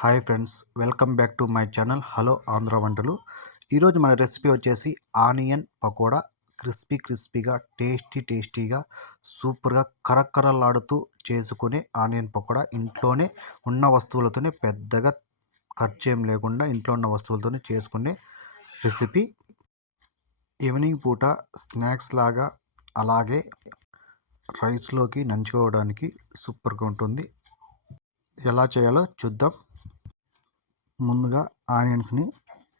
Hi friends welcome back to my channel hello Andhra వంటలు. ఈరోజు మన రెసిపీ వచ్చేసి ఆనియన్ పకోడా క్రిస్పీ క్రిస్పీగా టేస్టీ టేస్టీగా సూపర్గా కరకరలాడుతూ చేసుకునే ఆనియన్ పకోడా. ఇంట్లోనే ఉన్న వస్తువులతోనే పెద్దగా ఖర్చు ఏం లేకుండా ఇంట్లో ఉన్న వస్తువులతోనే చేసుకునే రెసిపీ. ఈవినింగ్ పూట స్నాక్స్ లాగా అలాగే రైస్లోకి నంచుకోవడానికి సూపర్గా ఉంటుంది. ఎలా చేయాలో చూద్దాం. ముందుగా ఆనియన్స్ని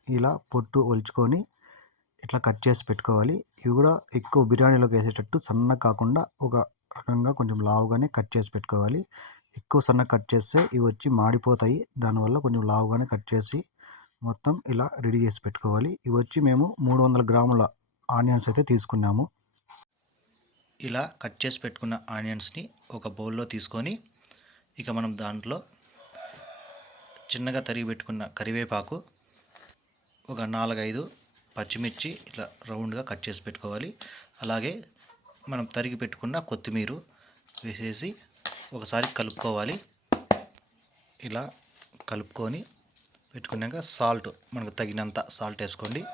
ఇలా పొట్టు ఒలుచుకొని ఇట్లా కట్ చేసి పెట్టుకోవాలి. ఇవి కూడా ఎక్కువ బిర్యానీలోకి వేసేటట్టు సన్నగా కాకుండా ఒక రకంగా కొంచెం లావుగానే కట్ చేసి పెట్టుకోవాలి. ఎక్కువ సన్నగా కట్ చేస్తే ఇవి వచ్చి మాడిపోతాయి. దానివల్ల కొంచెం లావుగానే కట్ చేసి మొత్తం ఇలా రెడీ చేసి పెట్టుకోవాలి. ఇవి వచ్చి మేము మూడు వందల గ్రాముల ఆనియన్స్ అయితే తీసుకున్నాము. ఇలా కట్ చేసి పెట్టుకున్న ఆనియన్స్ని ఒక బౌల్లో తీసుకొని ఇక మనం దాంట్లో చిన్నగా తరిగి పెట్టుకున్న కరివేపాకు ఒక నాలుగైదు పచ్చిమిర్చి ఇట్లా రౌండ్గా కట్ చేసి పెట్టుకోవాలి. అలాగే మనం తరిగి పెట్టుకున్న కొత్తిమీర వేసేసి ఒకసారి కలుపుకోవాలి. ఇలా కలుపుకొని పెట్టుకున్నాక సాల్ట్ మనకు తగినంత సాల్ట్ వేసుకోండి.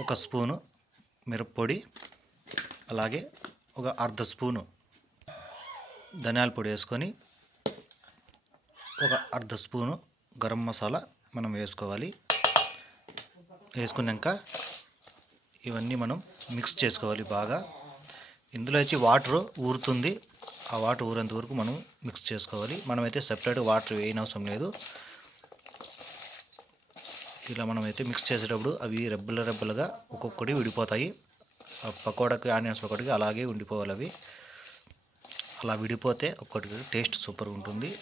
ఒక స్పూను మిరప్పొడి అలాగే ఒక అర్ధ స్పూను ధనియాల పొడి వేసుకొని ఒక అర్ధ స్పూను గరం మసాలా మనం వేసుకోవాలి. వేసుకున్నాక ఇవన్నీ మనం మిక్స్ చేసుకోవాలి బాగా. ఇందులో వచ్చి వాటర్ ఊరుతుంది. ఆ వాటర్ ఊరేంత వరకు మనం మిక్స్ చేసుకోవాలి. మనమైతే సెపరేట్ వాటర్ వేయనవసరం లేదు. ఇలా మనం అయితే మిక్స్ చేసేటప్పుడు అవి రెబ్బల రెబ్బలుగా ఒక్కొక్కటి విడిపోతాయి. ఆ పకోడాకి ఆనియన్స్ ఒకటికి అలాగే ఉండిపోవాలి అవి. అలా విడిపోతే ఒక్కటి టేస్ట్ సూపర్ ఉంటుంది.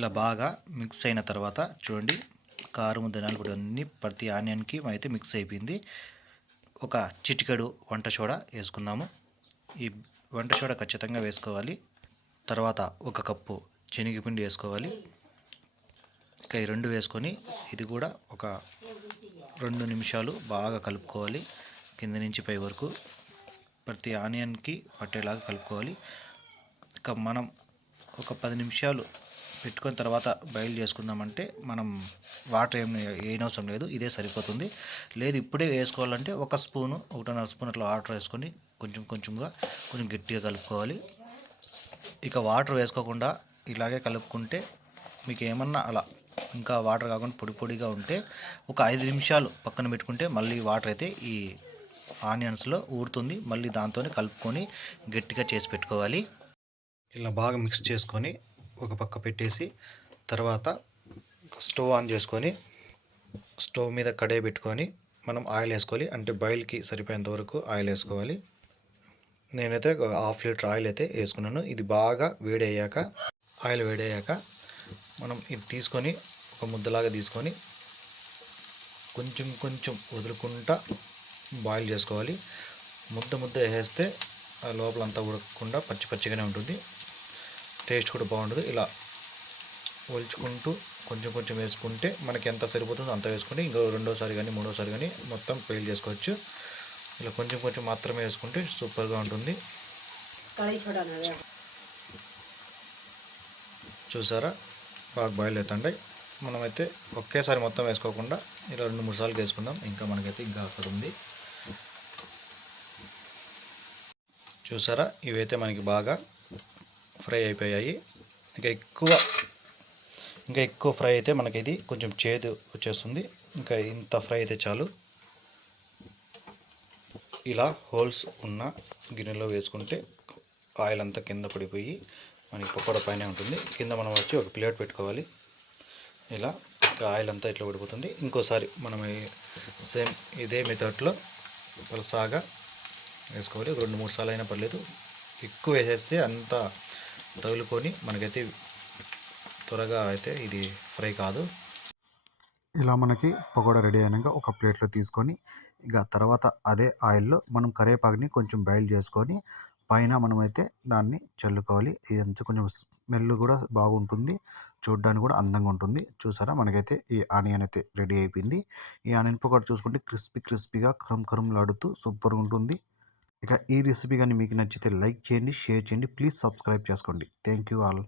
ఇలా బాగా మిక్స్ అయిన తర్వాత చూడండి కారం ధనాలు కూడా అన్నీ ప్రతి ఆనియన్కి అయితే మిక్స్ అయిపోయింది. ఒక చిటికెడు వంట సోడా వేసుకుందాము. ఈ వంట సోడా ఖచ్చితంగా వేసుకోవాలి. తర్వాత ఒక కప్పు శనగపిండి వేసుకోవాలి. ఇంకా ఈ రెండు వేసుకొని ఇది కూడా ఒక రెండు నిమిషాలు బాగా కలుపుకోవాలి. కింద నుంచి పై వరకు ప్రతి ఆనియన్కి పట్టేలాగా కలుపుకోవాలి. ఇక మనం ఒక పది నిమిషాలు పెట్టుకున్న తర్వాత బయలు చేసుకుందామంటే మనం వాటర్ ఏం వేయనవసరం లేదు ఇదే సరిపోతుంది. లేదు ఇప్పుడే వేసుకోవాలంటే ఒక స్పూను ఒకటిన్నర స్పూన్ అట్లా వాటర్ వేసుకొని కొంచెం కొంచెంగా కొంచెం గట్టిగా కలుపుకోవాలి. ఇక వాటర్ వేసుకోకుండా ఇలాగే కలుపుకుంటే మీకు ఏమన్నా అలా ఇంకా వాటర్ కాకుండా పొడి పొడిగా ఉంటే ఒక ఐదు నిమిషాలు పక్కన పెట్టుకుంటే మళ్ళీ వాటర్ అయితే ఈ ఆనియన్స్లో ఊరుతుంది. మళ్ళీ దాంతోనే కలుపుకొని గట్టిగా చేసి పెట్టుకోవాలి. ఇలా బాగా మిక్స్ చేసుకొని ఒక పక్క పెట్టేసి తర్వాత స్టవ్ ఆన్ చేసుకొని స్టవ్ మీద కడాయి పెట్టుకొని మనం ఆయిల్ వేసుకోవాలి. అంటే బాయిల్కి సరిపోయేంత వరకు ఆయిల్ వేసుకోవాలి. నేనైతే ఒక హాఫ్ లీటర్ ఆయిల్ అయితే వేసుకున్నాను. ఇది బాగా వేడి అయ్యాక ఆయిల్ వేడి అయ్యాక మనం ఇది తీసుకొని ఒక ముద్దలాగా తీసుకొని కొంచెం కొంచెం వదులుకుంటా బాయిల్ చేసుకోవాలి. ముద్ద ముద్ద వేసేస్తే లోపలంతా ఉడకకుండా పచ్చి పచ్చిగానే ఉంటుంది. టేస్ట్ కూడా బాగుంటుంది ఇలా ఒలుచుకుంటూ కొంచెం కొంచెం వేసుకుంటే మనకి ఎంత సరిపోతుందో అంత వేసుకుంటే ఇంకో రెండోసారి కానీ మూడోసారి కానీ మొత్తం పెయిల్ చేసుకోవచ్చు. ఇలా కొంచెం కొంచెం మాత్రమే వేసుకుంటే సూపర్గా ఉంటుంది. చూసారా? బాగా బాయిల్ అవుతుంటాయి. మనమైతే ఒకేసారి మొత్తం వేసుకోకుండా ఇలా రెండు మూడు సార్లు వేసుకుందాం. ఇంకా మనకైతే ఇంకా అక్కడ ఉంది. చూసారా? ఇవైతే మనకి బాగా ఫ్రై అయిపోయాయి. ఇంకా ఎక్కువ ఇంకా ఎక్కువ ఫ్రై అయితే మనకి ఇది కొంచెం చేదు వచ్చేస్తుంది. ఇంకా ఇంత ఫ్రై అయితే చాలు. ఇలా హోల్స్ ఉన్న గిన్నెలో వేసుకుంటే ఆయిల్ అంతా కింద పడిపోయి మనకి పకోడ పైన ఉంటుంది. కింద మనం వచ్చి ఒక ప్లేట్ పెట్టుకోవాలి. ఇలా ఇంకా ఆయిల్ అంతా ఇట్లా పడిపోతుంది. ఇంకోసారి మనం సేమ్ ఇదే మెథడ్లో సాగా వేసుకోవాలి. రెండు మూడు సార్లు అయినా పర్లేదు. ఎక్కువ వేసేస్తే అంత తగులుకొని మనకైతే త్వరగా అయితే ఇది ఫ్రై కాదు. ఇలా మనకి పకోడా రెడీ అయినాక ఒక ప్లేట్లో తీసుకొని ఇక తర్వాత అదే ఆయిల్లో మనం కరివేపాకుని కొంచెం బాయిల్ చేసుకొని పైన మనమైతే దాన్ని చల్లుకోవాలి. ఇదంతా కొంచెం స్మెల్ కూడా బాగుంటుంది. చూడడానికి కూడా అందంగా ఉంటుంది. చూసారా? మనకైతే ఈ ఆనియన్ అయితే రెడీ అయిపోయింది. ఈ ఆనియన్ పకోడా చూసుకుంటే క్రిస్పీ క్రిస్పీగా క్రమ్ క్రమ్లాడుతూ సూపర్గా ఉంటుంది. ఇక ఈ రెసిపీ కానీ మీకు నచ్చితే లైక్ చేయండి షేర్ చేయండి ప్లీజ్ సబ్స్క్రైబ్ చేసుకోండి. Thank you all.